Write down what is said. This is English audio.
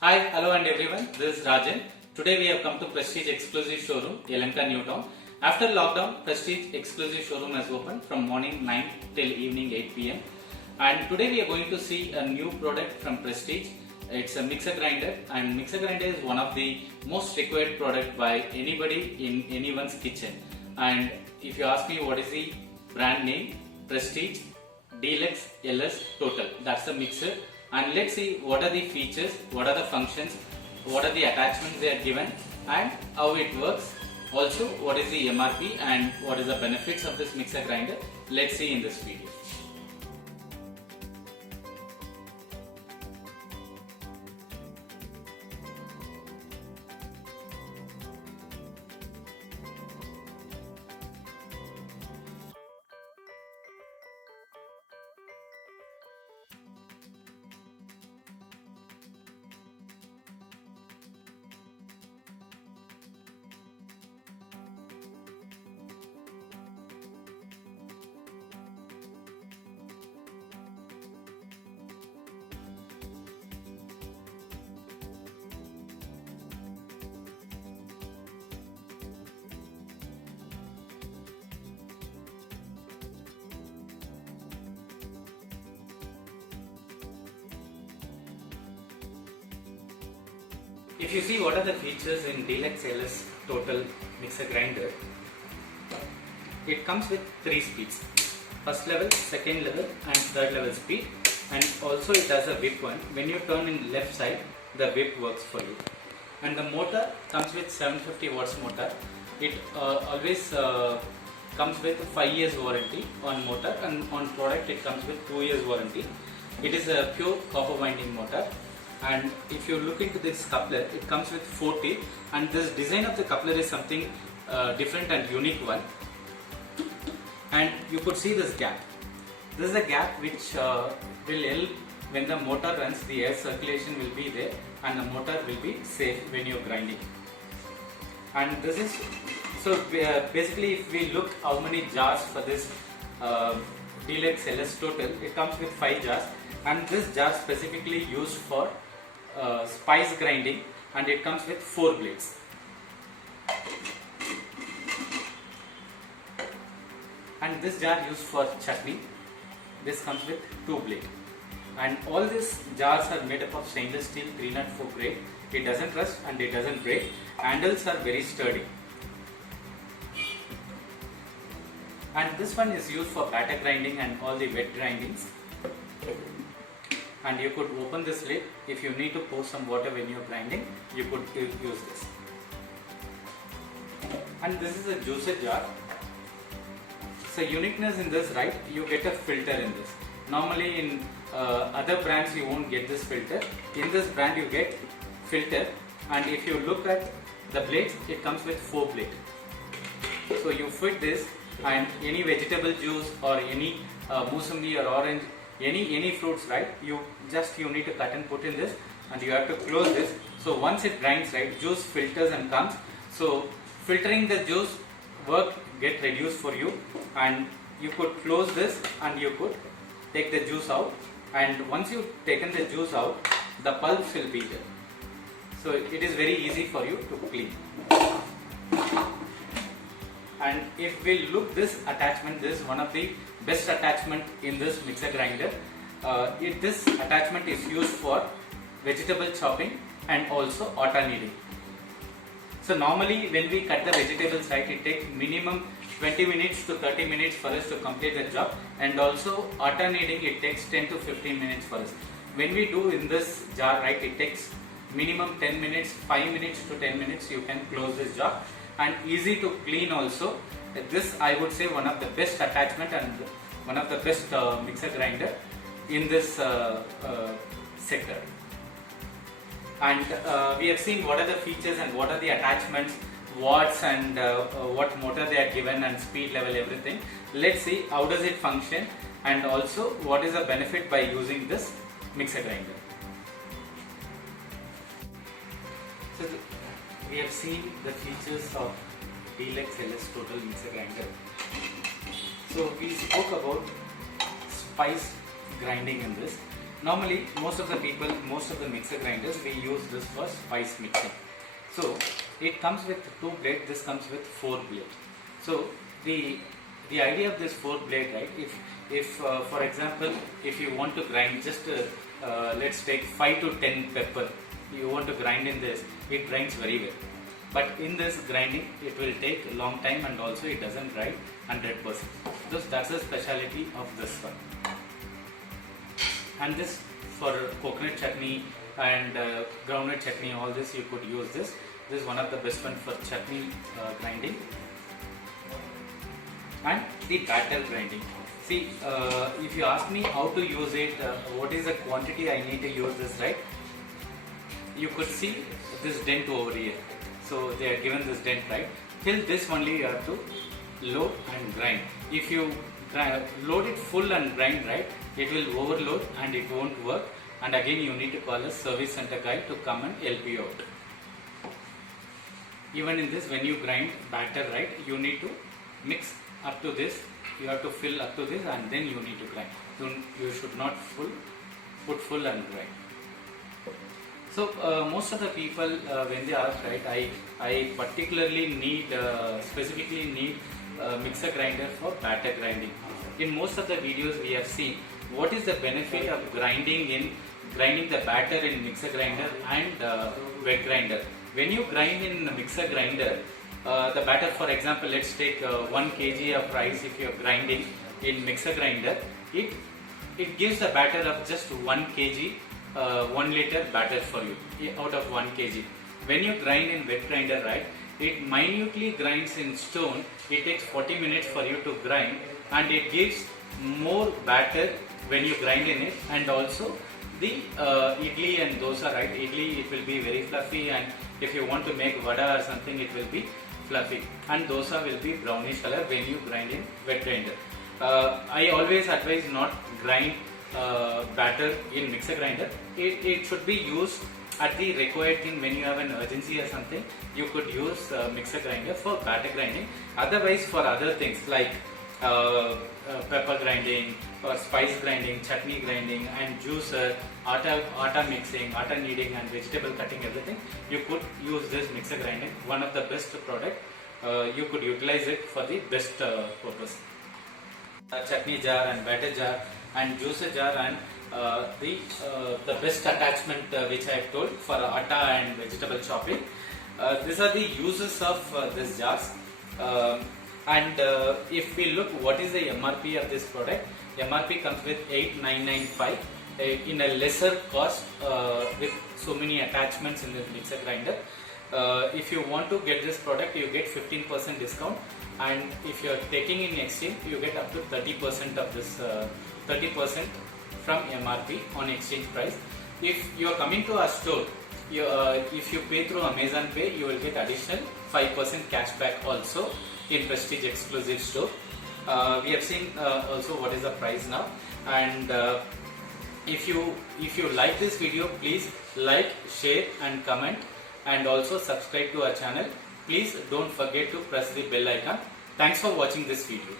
Hi, hello and everyone. This is Rajan. Today we have come to Prestige Exclusive Showroom, Yelahanka, Newtown. After lockdown, Prestige Exclusive Showroom has opened from morning 9 till evening 8 p.m. And today we are going to see a new product from Prestige. It's a mixer grinder, and mixer grinder is one of the most required product by anybody in anyone's kitchen. And if you ask me what is the brand name, Prestige Deluxe LS Total. That's the mixer. And let's see what are the features, what are the functions, what are the attachments they are given, and how it works. Also, what is the MRP and what is the benefits of this mixer grinder. Let's see in this video. If you see what are the features in Deluxe LS Total mixer grinder, it comes with 3 speeds: first level, second level and third level speed, and also it has a whip one. When you turn in left side, the whip works for you. And the motor comes with 750 watts motor. It always comes with 5 years warranty on motor, and on product it comes with 2 years warranty. It is a pure copper winding motor. And if you look into this coupler, it comes with 4 teeth, and this design of the coupler is something different and unique one. And you could see this gap. This is a gap which will help when the motor runs, the air circulation will be there and the motor will be safe when you're grinding. And this is, so basically if we look how many jars for this Deluxe LS Total, it comes with 5 jars, and this jar specifically used for spice grinding, and it comes with 4 blades. And this jar used for chutney, this comes with 2 blades. And all these jars are made up of stainless steel 304 grade. It doesn't rust and it doesn't break. Handles are very sturdy. And this one is used for batter grinding and all the wet grindings. And you could open this lid. If you need to pour some water when you're grinding, you could use this. And this is a juicer jar. So uniqueness in this, right, you get a filter in this. Normally in other brands you won't get this filter. In this brand you get filter, and if you look at the blades, it comes with 4 blades. So you fit this, and any vegetable juice or any musambi or orange, any fruits, right, you need to cut and put in this, and you have to close this. So once it grinds, right, juice filters and comes. So filtering the juice work get reduced for you, and you could close this and you could take the juice out, and once you've taken the juice out, the pulps will be there. So it is very easy for you to clean. And if we look this attachment, this is one of the best attachment in this mixer grinder. This attachment is used for vegetable chopping and also atta kneading. So normally when we cut the vegetables, right, it takes minimum 20 minutes to 30 minutes for us to complete the job, and also atta kneading it takes 10 to 15 minutes for us. When we do in this jar, right, it takes minimum 10 minutes, 5 minutes to 10 minutes you can close this job, and easy to clean also. This I would say one of the best attachment and one of the best mixer grinder in this sector. And we have seen what are the features and what are the attachments, watts and what motor they are given, and speed level, everything. Let's see how does it function, and also what is the benefit by using this mixer grinder. So we have seen the features of Deluxe LS Total mixer grinder. So we spoke about spice grinding in this. Normally, most of the people, most of the mixer grinders, we use this for spice mixing. So it comes with 2 blades. This comes with 4 blades. So the idea of this 4 blade, right? If for example, if you want to grind just let's take 5 to 10 pepper, you want to grind in this, it grinds very well. But in this grinding, it will take a long time, and also it doesn't grind 100%. So that's the speciality of this one. And this for coconut chutney and groundnut chutney, all this you could use this. This is one of the best one for chutney grinding. And the batter grinding. See, if you ask me how to use it, what is the quantity I need to use this, right? You could see this dent over here. So they are given this dent, right? Till this only you have to load and grind. If you load it full and grind, right, it will overload and it won't work. And again you need to call a service center guy to come and help you out. Even in this, when you grind batter, right, you need to mix up to this. You have to fill up to this, and then you need to grind. You should not put full and grind. So most of the people when they ask, right, I particularly need specifically need mixer grinder for batter grinding. In most of the videos we have seen what is the benefit of grinding the batter in mixer grinder and wet grinder. When you grind in mixer grinder, the batter, for example, let's take 1 kg of rice. If you are grinding in mixer grinder, it gives a batter of just 1 kg, 1 liter batter for you out of 1 kg. When you grind in wet grinder, right, it minutely grinds in stone. It takes 40 minutes for you to grind, and it gives more batter when you grind in it. And also the idli and dosa, right, idli, it will be very fluffy, and if you want to make vada or something, it will be fluffy, and dosa will be brownish color when you grind in wet grinder. I always advise not grind batter in mixer grinder. It should be used at the required thing. When you have an urgency or something, you could use mixer grinder for batter grinding. Otherwise, for other things like pepper grinding or spice grinding, chutney grinding, and juicer, atta mixing, atta kneading, and vegetable cutting, everything, you could use this mixer grinding. One of the best product. You could utilize it for the best purpose. Chutney jar and batter jar and juicer jar, and the best attachment which I have told for atta and vegetable chopping. These are the uses of these jars. And if we look what is the MRP of this product, MRP comes with 8,995 in a lesser cost with so many attachments in the mixer grinder. If you want to get this product, you get 15% discount, and if you are taking in exchange, you get up to 30% of this 30% from MRP on exchange price. If you are coming to our store, if you pay through Amazon Pay, you will get additional 5% cashback also in Prestige exclusive store. We have seen also what is the price now, and if you like this video, please like, share and comment, and also subscribe to our channel. Please don't forget to press the bell icon. Thanks for watching this video.